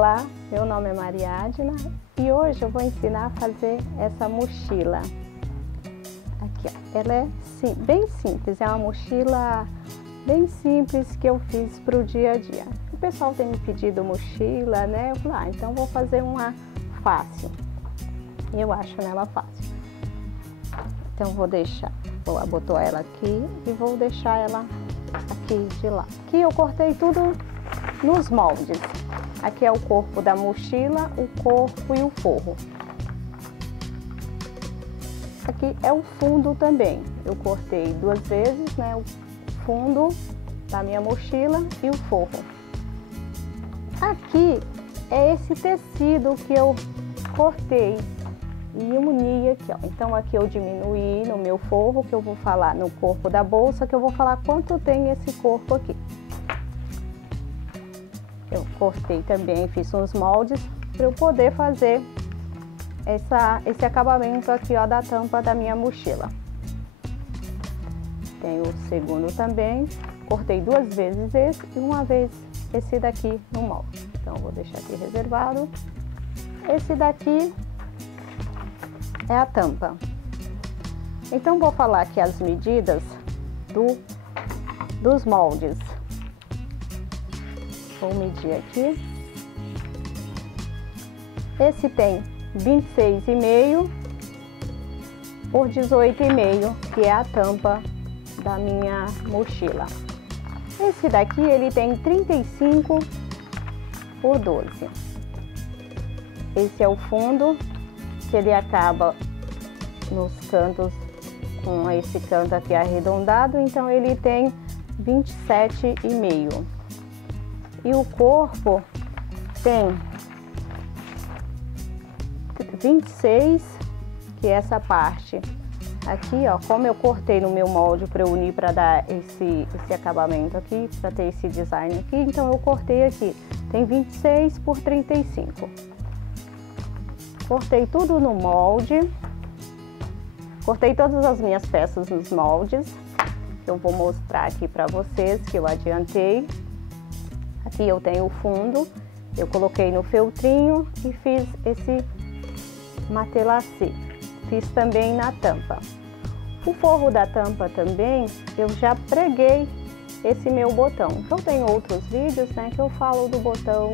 Olá, meu nome é Mariadna e hoje eu vou ensinar a fazer essa mochila. Aqui, ó, ela é bem simples, é uma mochila bem simples que eu fiz para o dia a dia. O pessoal tem me pedido mochila, né? Eu falei, então vou fazer uma fácil. E eu acho nela fácil. Então vou abotoar ela aqui e vou deixar ela aqui de lado. Aqui eu cortei tudo nos moldes. Aqui é o corpo da mochila, o corpo e o forro. Aqui é o fundo também. Eu cortei 2 vezes, né? O fundo da minha mochila e o forro. Aqui é esse tecido que eu cortei e uni aqui, ó. Então aqui eu diminuí no meu forro, que eu vou falar no corpo da bolsa, que eu vou falar quanto tem esse corpo aqui. Eu cortei também, fiz uns moldes para eu poder fazer esse acabamento aqui, ó, da tampa da minha mochila. Tem o segundo também, cortei 2 vezes esse e 1 vez esse daqui no molde. Então vou deixar aqui reservado. Esse daqui é a tampa. Então vou falar aqui as medidas dos moldes. Vou medir aqui. Esse tem 26,5 por 18,5, que é a tampa da minha mochila. Esse daqui ele tem 35 por 12. Esse é o fundo, que ele acaba nos cantos com esse canto aqui arredondado, então ele tem 27,5. E o corpo tem 26, que é essa parte aqui, ó, como eu cortei no meu molde para eu unir, para dar esse acabamento aqui, para ter esse design aqui, então eu cortei aqui, tem 26 por 35. Cortei tudo no molde, cortei todas as minhas peças nos moldes, que eu vou mostrar aqui para vocês, que eu adiantei. Aqui eu tenho o fundo, eu coloquei no feltrinho e fiz esse matelacê. Fiz também na tampa. O forro da tampa também, eu já preguei esse meu botão. Então tem outros vídeos, né, que eu falo do botão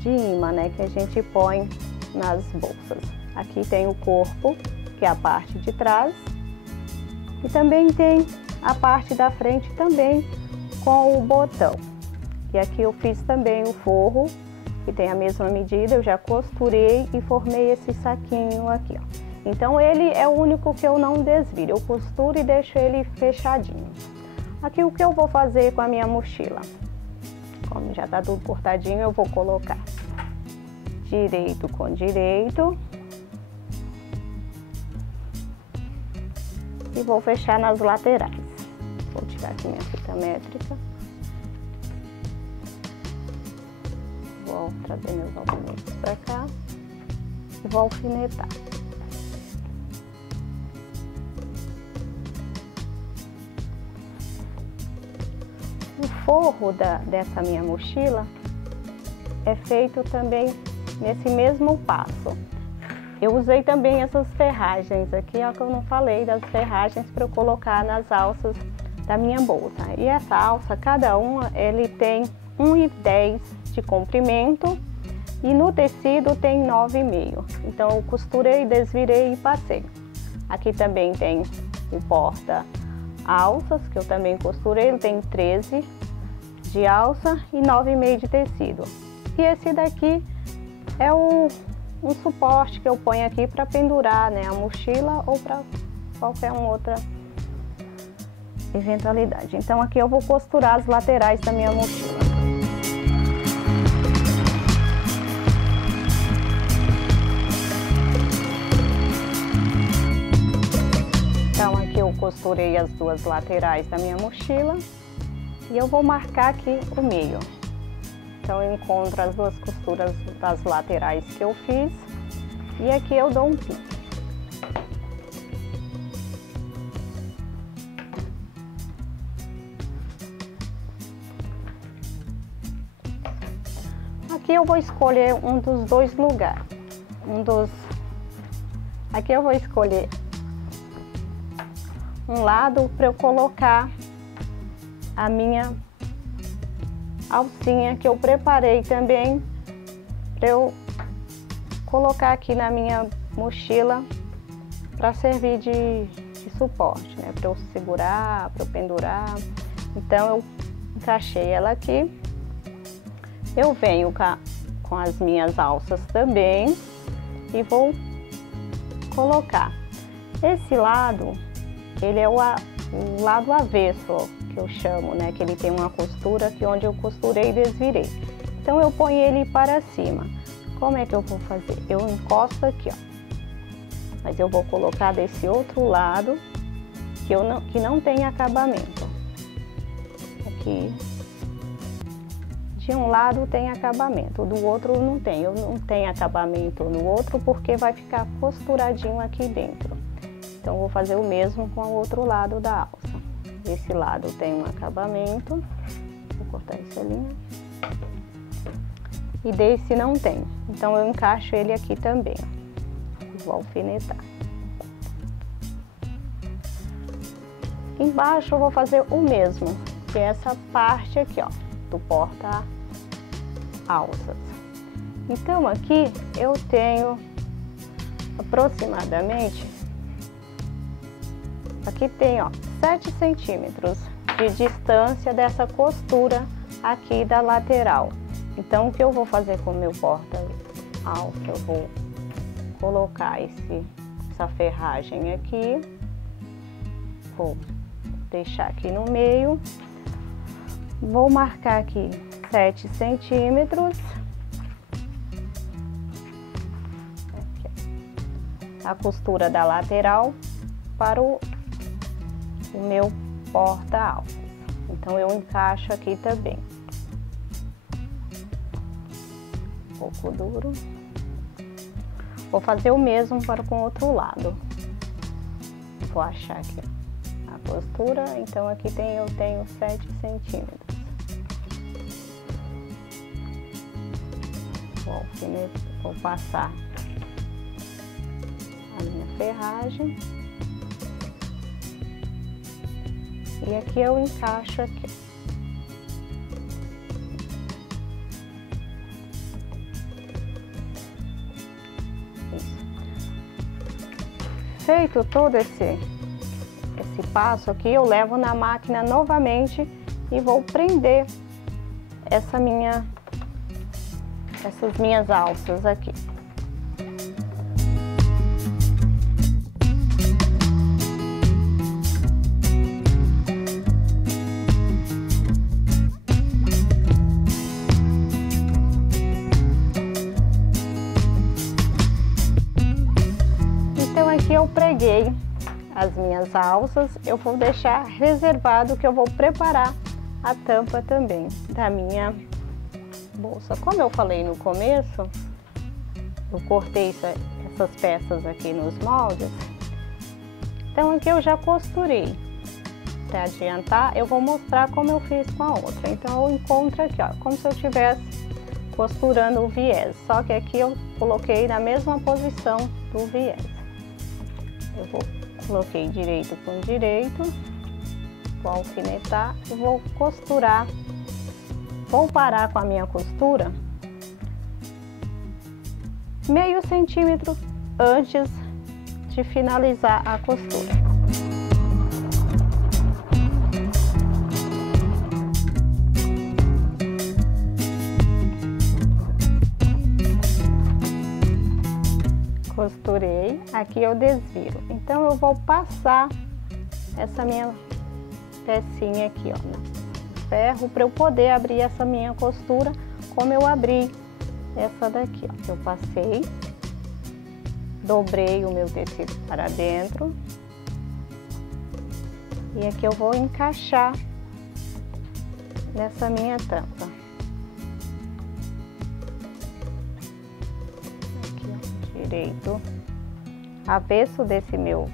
de imã, né, que a gente põe nas bolsas. Aqui tem o corpo, que é a parte de trás, e também tem a parte da frente também com o botão. E aqui eu fiz também o forro, que tem a mesma medida, eu já costurei e formei esse saquinho aqui, ó. Então ele é o único que eu não desviro, eu costuro e deixo ele fechadinho. Aqui o que eu vou fazer com a minha mochila? Como já tá tudo cortadinho, eu vou colocar direito com direito e vou fechar nas laterais. Vou tirar aqui minha fita métrica. Vou trazer meus alfinetes para cá e vou alfinetar. O forro dessa minha mochila é feito também nesse mesmo passo. Eu usei também essas ferragens aqui, ó, que eu não falei das ferragens para eu colocar nas alças da minha bolsa. E essa alça, cada uma, ele tem 1,10 de comprimento e no tecido tem 9,5. Então eu costurei, desvirei e passei. Aqui também tem o porta-alças, que eu também costurei, ele tem 13 de alça e 9,5 de tecido. E esse daqui é um suporte que eu ponho aqui para pendurar, né, a mochila ou para qualquer outra eventualidade. Então aqui eu vou costurar as laterais da minha mochila. Então aqui eu costurei as 2 laterais da minha mochila e eu vou marcar aqui o meio. Então eu encontro as 2 costuras das laterais que eu fiz e aqui eu dou um pique. aqui eu vou escolher um dos dois lugares. Aqui eu vou escolher um lado para eu colocar a minha alcinha que eu preparei também para eu colocar aqui na minha mochila para servir de suporte, né? Para eu segurar, para eu pendurar. Então eu encaixei ela aqui. Eu venho com as minhas alças também e vou colocar. Esse lado, ele é o lado avesso, que eu chamo, né? Que ele tem uma costura aqui onde eu costurei e desvirei. Então eu ponho ele para cima. Como é que eu vou fazer? Eu encosto aqui, ó. Mas eu vou colocar desse outro lado que não tem acabamento. Aqui. De um lado tem acabamento, do outro não tem. Eu não tenho acabamento no outro porque vai ficar costuradinho aqui dentro. Então vou fazer o mesmo com o outro lado da alça. Esse lado tem um acabamento. Vou cortar essa linha. E desse não tem. Então eu encaixo ele aqui também. Vou alfinetar. Embaixo eu vou fazer o mesmo, que é essa parte aqui, ó, do porta-alças. Então aqui eu tenho aproximadamente, aqui tem, ó, 7 centímetros de distância dessa costura aqui da lateral. Então o que eu vou fazer com o meu porta-alça, eu vou colocar essa ferragem aqui, vou deixar aqui no meio, vou marcar aqui 7 centímetros, a costura da lateral para o meu porta-alças. Então eu encaixo aqui também. Um pouco duro. Vou fazer o mesmo para com o outro lado. Vou achar aqui a costura, então aqui eu tenho 7 centímetros. Vou passar a minha ferragem. E aqui eu encaixo aqui. Feito todo esse passo aqui, eu levo na máquina novamente e vou prender essas minhas alças aqui. Eu preguei as minhas alças, eu vou deixar reservado que eu vou preparar a tampa também da minha bolsa. Como eu falei no começo, eu cortei essas peças aqui nos moldes, então aqui eu já costurei. Para adiantar, eu vou mostrar como eu fiz com a outra. Então eu encontro aqui, ó, como se eu estivesse costurando o viés, só que aqui eu coloquei na mesma posição do viés. Coloquei direito com direito, vou alfinetar e vou costurar. Vou parar com a minha costura meio centímetro antes de finalizar a costura. Costurei, aqui eu desviro. Então eu vou passar essa minha pecinha aqui, ó, no ferro, para eu poder abrir essa minha costura, como eu abri essa daqui, ó. Eu passei, dobrei o meu tecido para dentro e aqui eu vou encaixar nessa minha tampa. Direito, avesso desse meu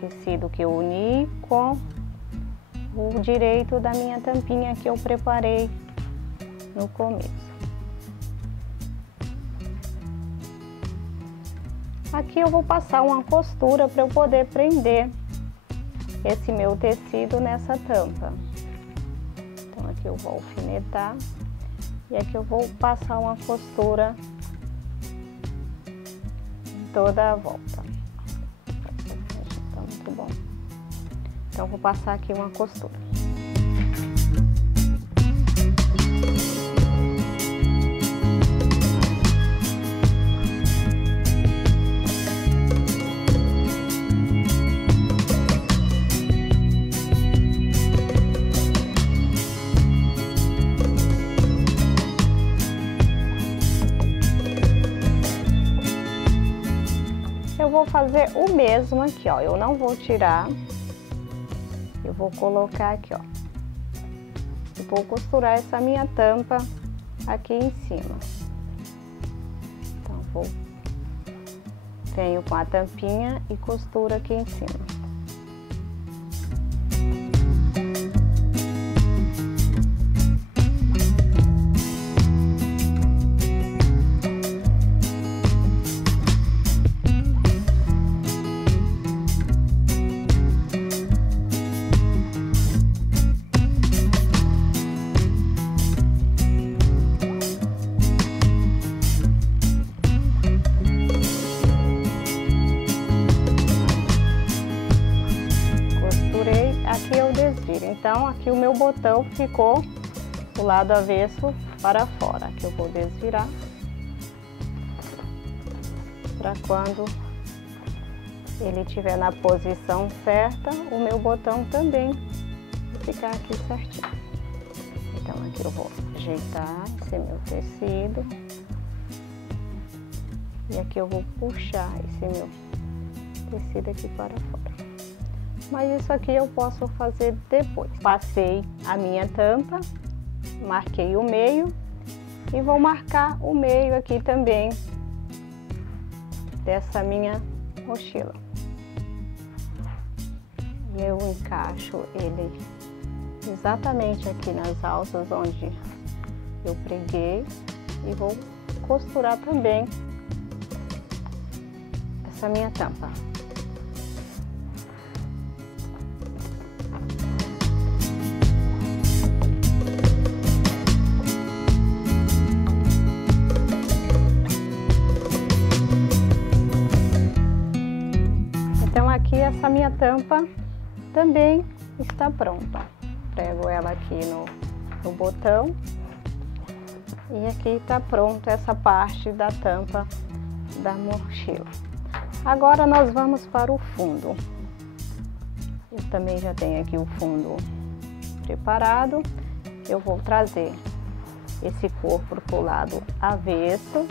tecido que eu uni com o direito da minha tampinha que eu preparei no começo. Aqui eu vou passar uma costura para eu poder prender esse meu tecido nessa tampa. Então aqui eu vou alfinetar e aqui eu vou passar uma costura em toda a volta. Tá muito bom. Então vou passar aqui uma costura. Eu vou fazer o mesmo aqui, ó. Eu não vou tirar. Eu vou colocar aqui, ó. E vou costurar essa minha tampa aqui em cima. Então, venho com a tampinha e costuro aqui em cima. Aqui eu desviro, então aqui o meu botão ficou do lado avesso para fora. Aqui eu vou desvirar para quando ele estiver na posição certa, o meu botão também ficar aqui certinho. Então aqui eu vou ajeitar esse meu tecido e aqui eu vou puxar esse meu tecido aqui para fora. Mas isso aqui eu posso fazer depois. Passei a minha tampa, marquei o meio e vou marcar o meio aqui também dessa minha mochila. Eu encaixo ele exatamente aqui nas alças onde eu preguei e vou costurar também essa minha tampa. Essa minha tampa também está pronta. Prego ela aqui no botão e aqui está pronta essa parte da tampa da mochila. Agora nós vamos para o fundo. Eu também já tenho aqui o fundo preparado. Eu vou trazer esse corpo para o lado avesso.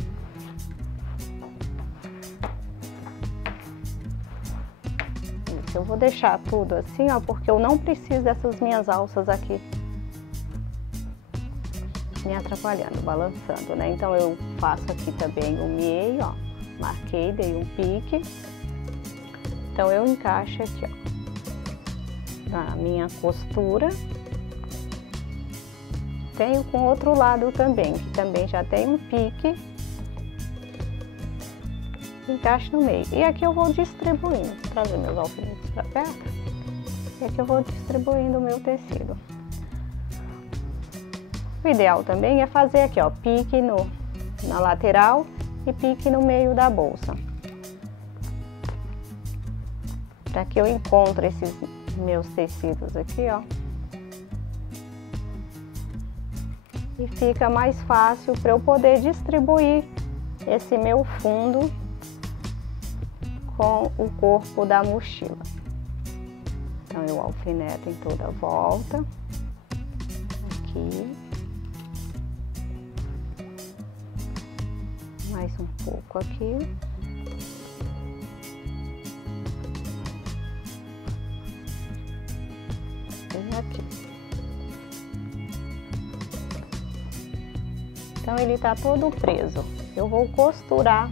Eu vou deixar tudo assim, ó, porque eu não preciso dessas minhas alças aqui me atrapalhando, balançando, né? Então eu faço aqui também o meio, ó, marquei, dei um pique. Então eu encaixo aqui, ó, na minha costura. Tenho com o outro lado também, que também já tem um pique. Encaixo no meio. E aqui eu vou distribuindo, trazer meus alfinetes para perto. E aqui eu vou distribuindo o meu tecido. O ideal também é fazer aqui, ó, pique na lateral e pique no meio da bolsa. Para que eu encontre esses meus tecidos aqui, ó. E fica mais fácil para eu poder distribuir esse meu fundo com o corpo da mochila. Então eu alfineto em toda a volta, aqui, mais um pouco aqui, e aqui. Então ele tá todo preso. Eu vou costurar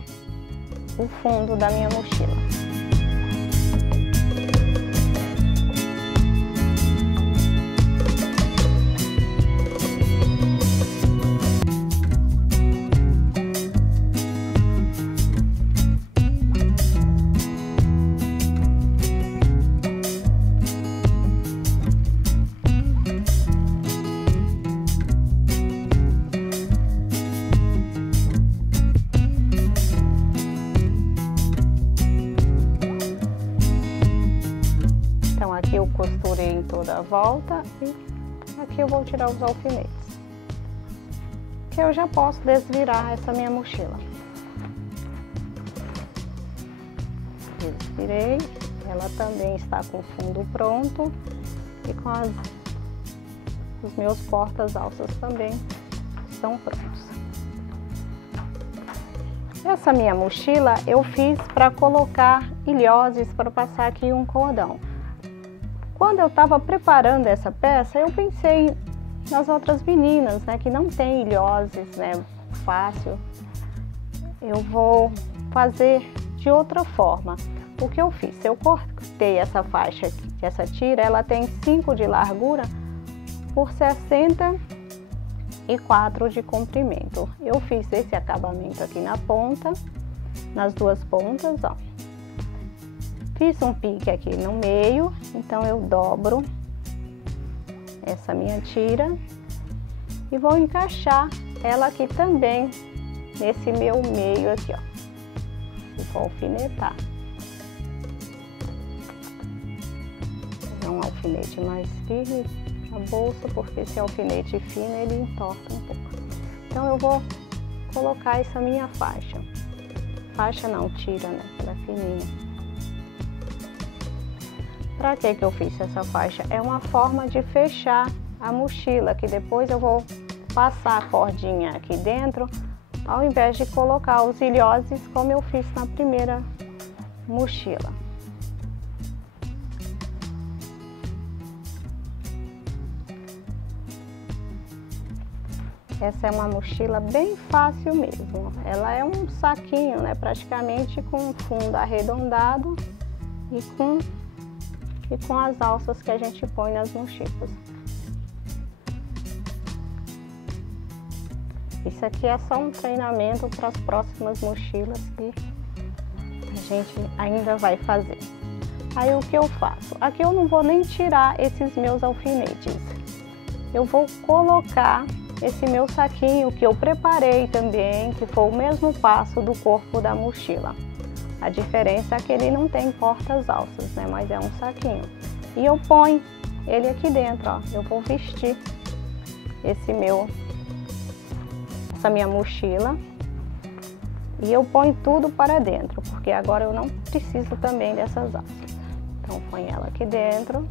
o fundo da minha mochila. toda a volta e aqui eu vou tirar os alfinetes. Que eu já posso desvirar essa minha mochila. Desvirei, ela também está com o fundo pronto e com os meus portas-alças também estão prontos. Essa minha mochila eu fiz para colocar ilhoses para passar aqui um cordão. Quando eu estava preparando essa peça, eu pensei nas outras meninas, né, que não tem ilhoses, né, fácil. Eu vou fazer de outra forma. O que eu fiz? Eu cortei essa faixa aqui, essa tira, ela tem 5 de largura por 64 de comprimento. Eu fiz esse acabamento aqui na ponta, nas duas pontas, ó. Fiz um pique aqui no meio, então eu dobro essa minha tira e vou encaixar ela aqui também nesse meu meio aqui, ó. E vou alfinetar. Vou dar um alfinete mais firme a bolsa, porque esse alfinete fino ele entorta um pouco. Então eu vou colocar essa minha faixa. Faixa não, tira, né? Ela é fininha. Para que eu fiz essa faixa? É uma forma de fechar a mochila, que depois eu vou passar a cordinha aqui dentro, ao invés de colocar os ilhoses como eu fiz na primeira mochila. Essa é uma mochila bem fácil mesmo. Ela é um saquinho, né? Praticamente com fundo arredondado e com as alças que a gente põe nas mochilas. Isso aqui é só um treinamento para as próximas mochilas que a gente ainda vai fazer. Aí o que eu faço? Aqui eu não vou nem tirar esses meus alfinetes. Eu vou colocar esse meu saquinho que eu preparei também, que foi o mesmo passo do corpo da mochila. A diferença é que ele não tem portas-alças, né? Mas é um saquinho. E eu ponho ele aqui dentro, ó. Eu vou vestir essa minha mochila. E eu ponho tudo para dentro, porque agora eu não preciso também dessas alças. Então, ponho ela aqui dentro.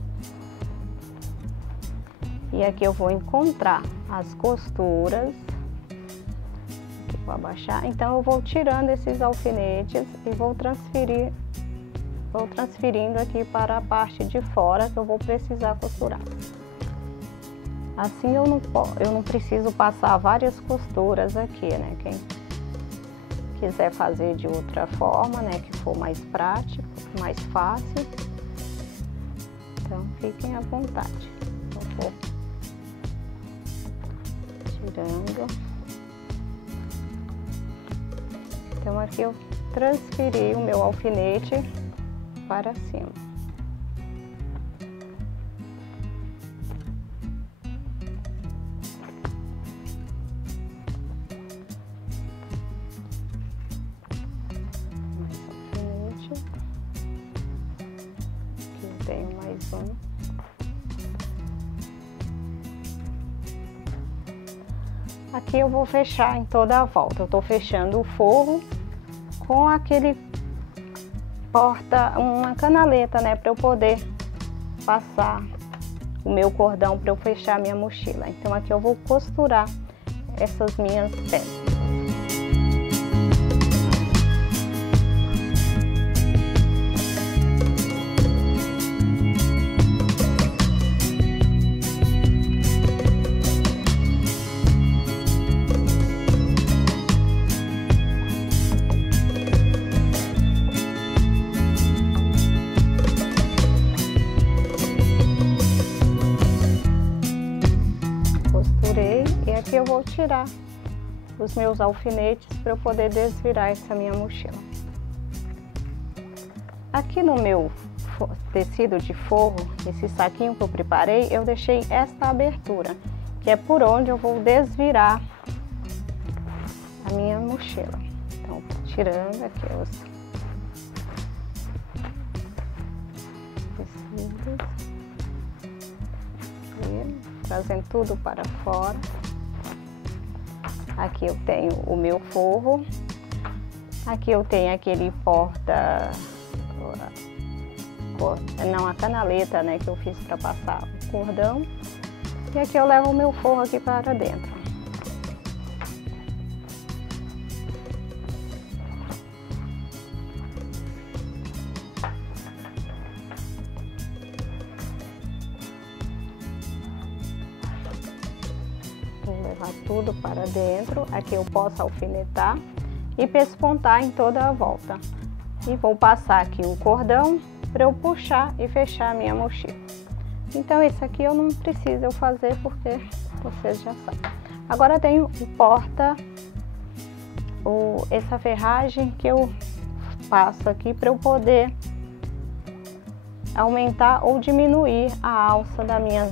E aqui eu vou encontrar as costuras. Vou abaixar, então eu vou tirando esses alfinetes e vou transferindo aqui para a parte de fora que eu vou precisar costurar. Assim eu não preciso passar várias costuras aqui, né? Quem quiser fazer de outra forma, né, que for mais prático, mais fácil, então fiquem à vontade. Eu vou tirando. Então aqui eu transferi o meu alfinete para cima. Mais alfinete. Aqui eu tenho mais um. Aqui eu vou fechar em toda a volta. Eu estou fechando o forro com aquele uma canaleta, né, para eu poder passar o meu cordão para eu fechar a minha mochila. Então aqui eu vou costurar essas minhas peças. Aqui eu vou tirar os meus alfinetes para eu poder desvirar essa minha mochila. Aqui no meu tecido de forro, esse saquinho que eu preparei, eu deixei esta abertura, que é por onde eu vou desvirar a minha mochila. Então, tirando aqui os tecidos. trazendo tudo para fora. Aqui eu tenho o meu forro. Aqui eu tenho aquele a canaleta, né, que eu fiz para passar o cordão. E aqui eu levo o meu forro aqui para dentro. Vou levar tudo para dentro. Aqui eu posso alfinetar e pespontar em toda a volta. E vou passar aqui o cordão para eu puxar e fechar a minha mochila. Então esse aqui eu não preciso eu fazer porque vocês já sabem. Agora tenho o porta, essa ferragem que eu passo aqui para eu poder aumentar ou diminuir a alça da minha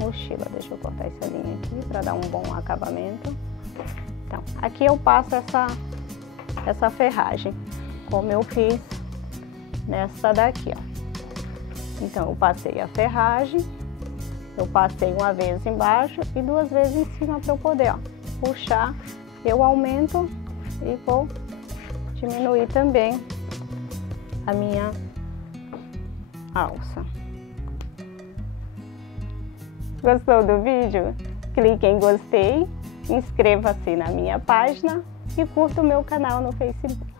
mochila. Deixa eu cortar essa linha aqui para dar um bom acabamento. Então, aqui eu passo essa ferragem, como eu fiz nessa daqui, ó. Então, eu passei a ferragem, eu passei uma vez embaixo e duas vezes em cima para eu poder, ó, puxar. Eu aumento e vou diminuir também a minha alça. Gostou do vídeo? Clique em gostei, inscreva-se na minha página e curta o meu canal no Facebook.